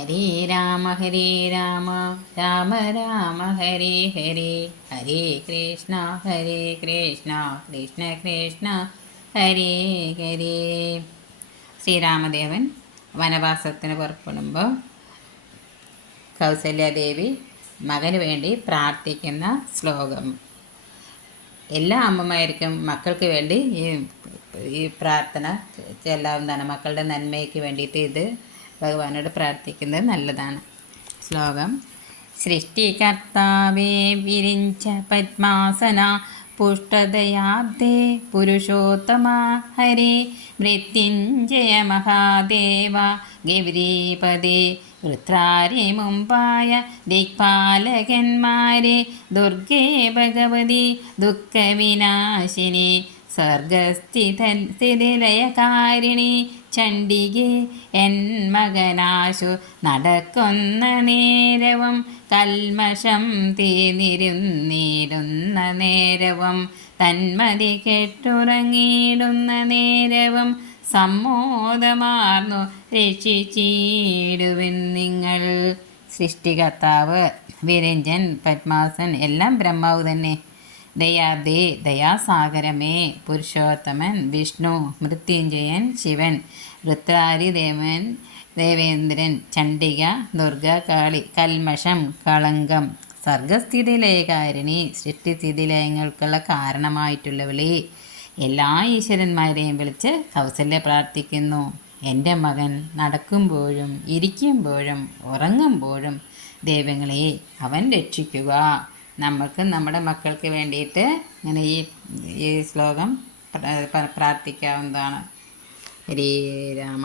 ഹരേ രാമ രാമ രാമ ഹരേ ഹരേ ഹരേ കൃഷ്ണ കൃഷ്ണ കൃഷ്ണ ഹരേ ഹരേ. ശ്രീരാമദേവൻ വനവാസത്തിന് പുറപ്പെടുമ്പോൾ കൗസല്യാദേവി മകന് വേണ്ടി പ്രാർത്ഥിക്കുന്ന ശ്ലോകം. എല്ലാ അമ്മമാർക്കും മക്കൾക്ക് വേണ്ടി ഈ പ്രാർത്ഥന ചെല്ലാവുന്നതാണ്. മക്കളുടെ നന്മയ്ക്ക് വേണ്ടിയിട്ട് ഇത് ഭഗവാനോട് പ്രാർത്ഥിക്കുന്നത് നല്ലതാണ്. ശ്ലോകം: സൃഷ്ടികർത്താവേ വിരിഞ്ച പത്മാസന പുഷ്ടദയാബ്ദേ പുരുഷോത്തമ ഹരേ മൃത്യുഞ്ജയ മഹാദേവ ഗൗരീപദേ വൃത്രാരെ മുമ്പായ ദിക്പാലകന്മാരെ ദുർഗേ ഭഗവതി ദുഃഖവിനാശിനി സ്വർഗസ്ഥിതിലയകാരിണി ചണ്ഡികേ എൻ മകനാശു നടക്കുന്ന നേരവും കൽമഷം തീർന്നിരുന്നിടുന്ന നേരവും തന്മതി കെട്ടുറങ്ങിയിടുന്ന നേരവും സമ്മോദമാർന്നു രക്ഷിച്ചിടുവിൻ നിങ്ങൾ. സൃഷ്ടികർത്താവ്, വിരഞ്ജൻ, പത്മാസൻ എല്ലാം ബ്രഹ്മാവ് തന്നെ. ദയാബ്ദേ ദയാസാഗരമേ, പുരുഷോത്തമൻ വിഷ്ണു, മൃത്യുഞ്ജയൻ ശിവൻ, ഋത്രാരി ദേവൻ ദേവേന്ദ്രൻ, ചണ്ഡിക ദുർഗ കാളി, കൽമഷം കളങ്കം, സർഗസ്ഥിതിലയകാരിണി സൃഷ്ടിസ്ഥിതിലയങ്ങൾക്കുള്ള കാരണമായിട്ടുള്ളവളി. എല്ലാ ഈശ്വരന്മാരെയും വിളിച്ച് കൗസല്യ പ്രാർത്ഥിക്കുന്നു. എൻ്റെ മകൻ നടക്കുമ്പോഴും ഇരിക്കുമ്പോഴും ഉറങ്ങുമ്പോഴും ദൈവങ്ങളെ അവൻ രക്ഷിക്കുക. നമ്മൾക്ക് നമ്മുടെ മക്കൾക്ക് വേണ്ടിയിട്ട് ഇങ്ങനെ ഈ ശ്ലോകം പ്രാർത്ഥിക്കാവുന്നതാണ്. ഹരേ രാമ.